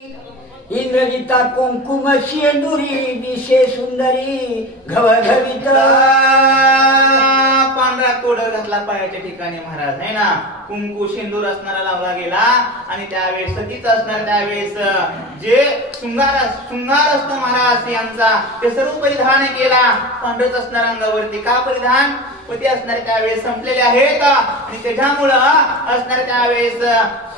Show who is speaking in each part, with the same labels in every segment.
Speaker 1: इंद्रजिता कुंकुम शेंदुरी दिशे सुंदरी घवघवित.
Speaker 2: पांढरा कोड घातला पायाच्या ठिकाणी महाराज आहे ना? कुंकू शेंदूर असणारा लावला गेला आणि त्यावेळेस सतीच असणार त्यावेळेस जे शृंगार शृंगार असतो महाराज यांचा ते सर्व परिधान केला. पांढरच असणार अंगावरती का परिधान? पती असणारे त्यावेळेस संपलेले आहेत? आणि त्याच्यामुळं असणारे त्यावेळेस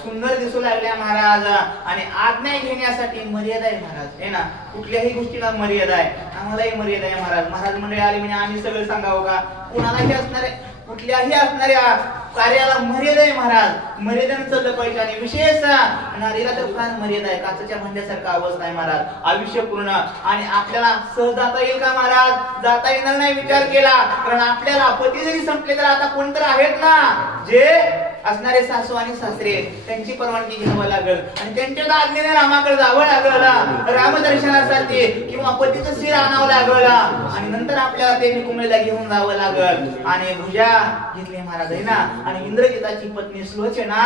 Speaker 2: सुंदर दिसू लागल्या महाराज. आणि आज्ञा घेण्यासाठी मर्यादा आहे महाराज. आहे ना कुठल्याही गोष्टीला मर्यादा आहे. आम्हालाही मर्यादा आहे महाराज. महाराज मंडळी आले म्हणजे आम्ही सगळं सांगावं का? कुणालाही असणारे कुठल्याही असणाऱ्या कार्याला मर्यादा आहे महाराज. मर्यादेने चाललं पाहिजे आणि विशेष नारीला तर फार मर्यादा आहे. काचेच्या भांड्यासारखा अवस्था आहे महाराज. आयुष्य पूर्ण. आणि आपल्याला सहज जाता येईल का महाराज? जाता येणार नाही विचार केला. कारण आपल्याला पती जरी संपले तर आता कोणतर आहेत ना? जे असणारे सासू आणि सासरे त्यांची परवानगी घ्यावं लागल. आणि त्यांच्या आज्ञेने रामाकडे जावं लागल. रामदर्शनासाठी किंवा पतीचं शिर आणावं लागलं. आणि नंतर आपल्याला ते कुंभेला घेऊन जावं लागल. आणि भुजा घेतली महाराज आहे ना? आणि इंद्रजिताची पत्नी सुलोचना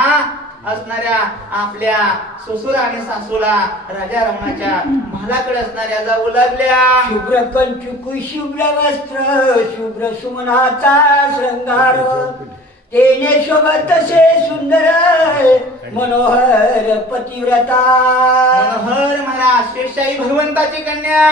Speaker 2: असणाऱ्या आपल्या ससुरा आणि सासूला राजा रमणाच्या महालाकडे असणाऱ्या जाऊ लागल्या.
Speaker 1: शुभ्र कंचुकू शुभ्र वस्त्र शुभ्र सुमनाचा श्रंगार तेने शोभत तसे सुंदर मनोहर पतिव्रता.
Speaker 2: मनोहर महाराज शेषशाही भगवंताची कन्या.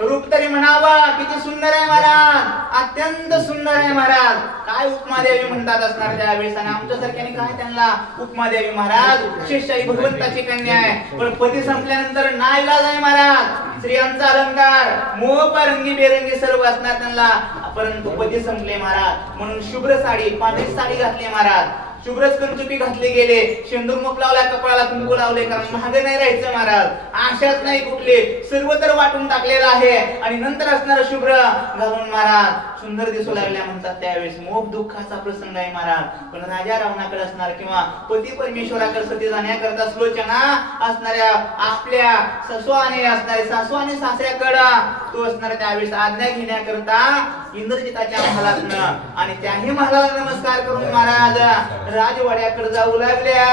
Speaker 2: रूप तरी म्हणावा किती सुंदर आहे महाराज. अत्यंत सुंदर आहे महाराज. काय उपमा द्यावी म्हणतात असणार त्यावेळेस? आणि आमच्या सारख्याने काय त्यांना उपमा द्यावी महाराज? शेषशाही भगवंताची कन्या आहे. पण पती संपल्यानंतर नाईलाज आहे महाराज. स्त्रियांचा अलंकार मोह रंगी बेरंगी सर्व असणार त्यांना. परंतु पदी संपले महाराज. म्हणून शुभ्र साडी पांढरी साडी घातली महाराज. शुभ्रच कंचुकी घातले गेले. शेंदूर मुख लावला कपाळाला कुंकू लावले कारण महाग नाही राहायचं महाराज. आशाच नाही कुठले. सर्व तर वाटून टाकलेलं आहे. आणि नंतर असणार शुभ्र घालून महाराज. सुंदर दिसू लागल्या म्हणतात त्यावेळेस. मोप दुःखाचा प्रसंग आहे महाराज. पण राजा रावणाकडे असणार किंवा पती परमेश्वराकडे सती जाण्याकरता सुलोचना असणाऱ्या आपल्या ससू आणि असणारे सासू आणि सासऱ्याकडं तो असणार त्यावेळेस आज्ञा घेण्याकरता इंद्रजिताच्या महालातनं. आणि त्याही महालाला नमस्कार करून महाराज राजवाड्याकडे जाऊ लागल्या.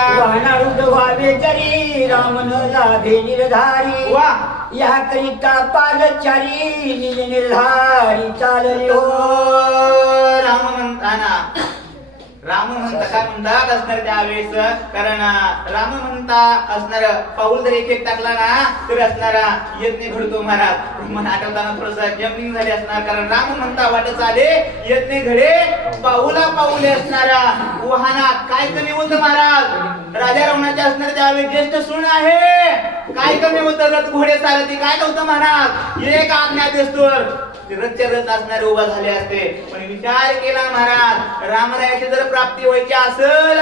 Speaker 1: व्हावे जरी रामन लाभे निर्धारी
Speaker 2: वा.
Speaker 1: या करिता पादचारी निर्धारी चालले
Speaker 2: हो. राम म्हणताना राम म्हणता काय म्हणतात असणार त्यावेळेस? कारण राम म्हणता असणार पाऊल जर एक एक टाकला ना तर असणारा यज्ञ घडतो महाराज. मन आठवताना थोडस जम्पिंग झाले असणार कारण राम म्हणता वाटत चाले यज्ञ घडे पाऊला पाऊले असणारा. वाहना काय कमी होत महाराज? राजा रावणाचे असणार त्यावेळेस ज्येष्ठ सून आहे. काय कमी होत? रथ घोडे सारथी काय नव्हतं महाराज? एक आज्ञा दिसतो रथच्या रथ असणारे उभा झाले असते. पण विचार केला महाराज रामरायाची जर प्राप्ती व्हायची असेल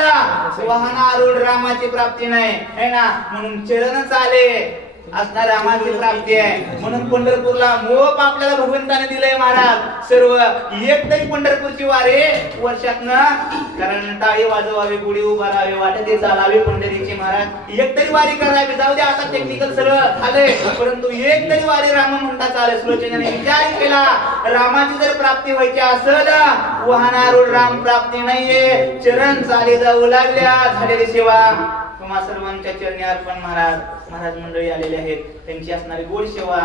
Speaker 2: अरुण रामाची प्राप्ती नाही. है ना? म्हणून चरण चाले. असणार रामाची प्राप्ती आहे. म्हणून पंढरपूरला मोप आपल्याला भगवंताने दिलंय महाराज. सर्व एक तरी पंढरपूरची वारे वर्षातनं कारण टाळी वाजवावे गुढी उभारावे वाटते चालावे पंढरीची महाराज. एक तरी वारी करावी. जाऊ दे आता टेक्निकल सर्व झालंय. परंतु एक तरी वारी राम म्हणता चालेल. सुलोचनाने विचार केला. रामाची जर प्राप्ती व्हायची असल वाहनारूढ राम प्राप्ती नाहीये. चरण चाले जाऊ लागल्या. झालेली सेवा तुम्हा सर्वांच्या चरणी अर्पण महाराज महाराज मंडळी आलेले आहेत. त्यांची असणारी गोड सेवा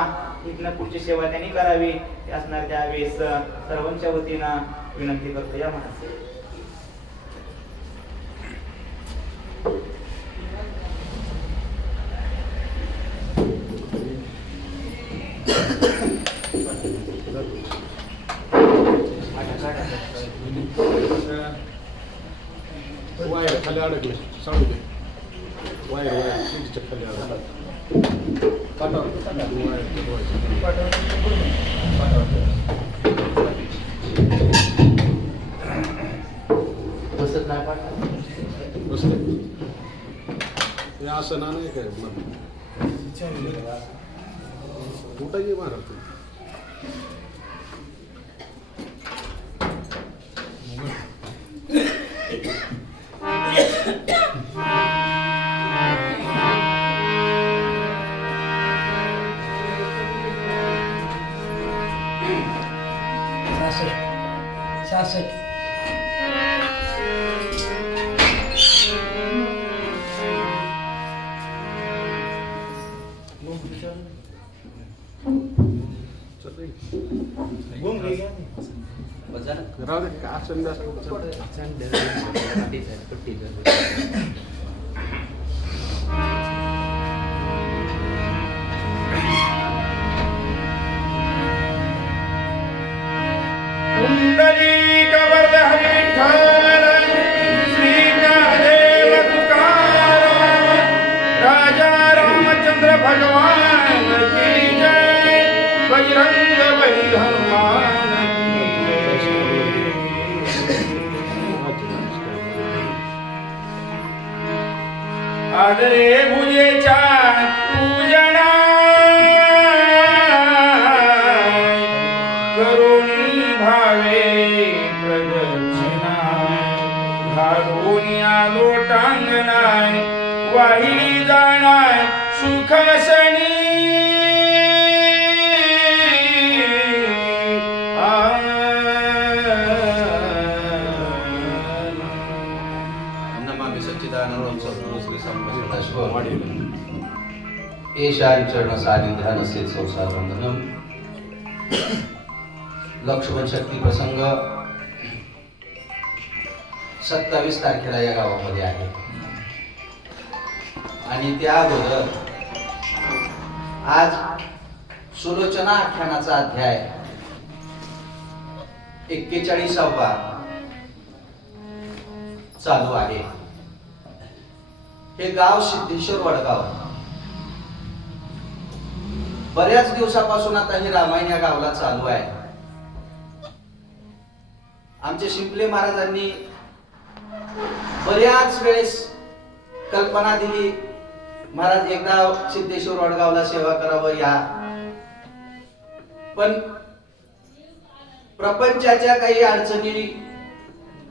Speaker 2: इथनं पुढची सेवा त्यांनी करावी. ते असणार त्यावेळेस सर्वांच्या वतीनं विनंती करतो या महाराज.
Speaker 3: वायर खाली अडकले. सांगू दे वायर वायर तुमच्या खाली अडकले
Speaker 2: बसत नाही पाठवा
Speaker 3: असं ना नाही काय मग कुठं ये महाराज तू
Speaker 1: सासष्ट
Speaker 3: रे. राहू दे का असेल
Speaker 4: जय. आदरे भुजेच्या पूजना करुणी भावे प्रदक्षिणा घालून आलो टांगणाय वाहिली जाणार सुखासनी
Speaker 5: चरण सानिध्यान से संसार वंदनम लक्ष्मण शक्ती प्रसंग सत्तावीस तारखेला या गावामध्ये आहे. आणि त्या अगोदर आज सुलोचना आख्यानाचा अध्याय एक्केचाळीसावा चालू आहे. हे गाव सिद्धेश्वर वडगाव. बऱ्याच दिवसापासून आता हे रामायण या गावाला चालू आहे. आमचे शिंपले महाराजांनी बऱ्याच वेळेस कल्पना दिली महाराज एकदा सिद्धेश्वर वडगावला सेवा करावं या. पण प्रपंचाच्या काही अडचणी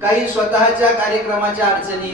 Speaker 5: काही स्वतःच्या कार्यक्रमाच्या अडचणी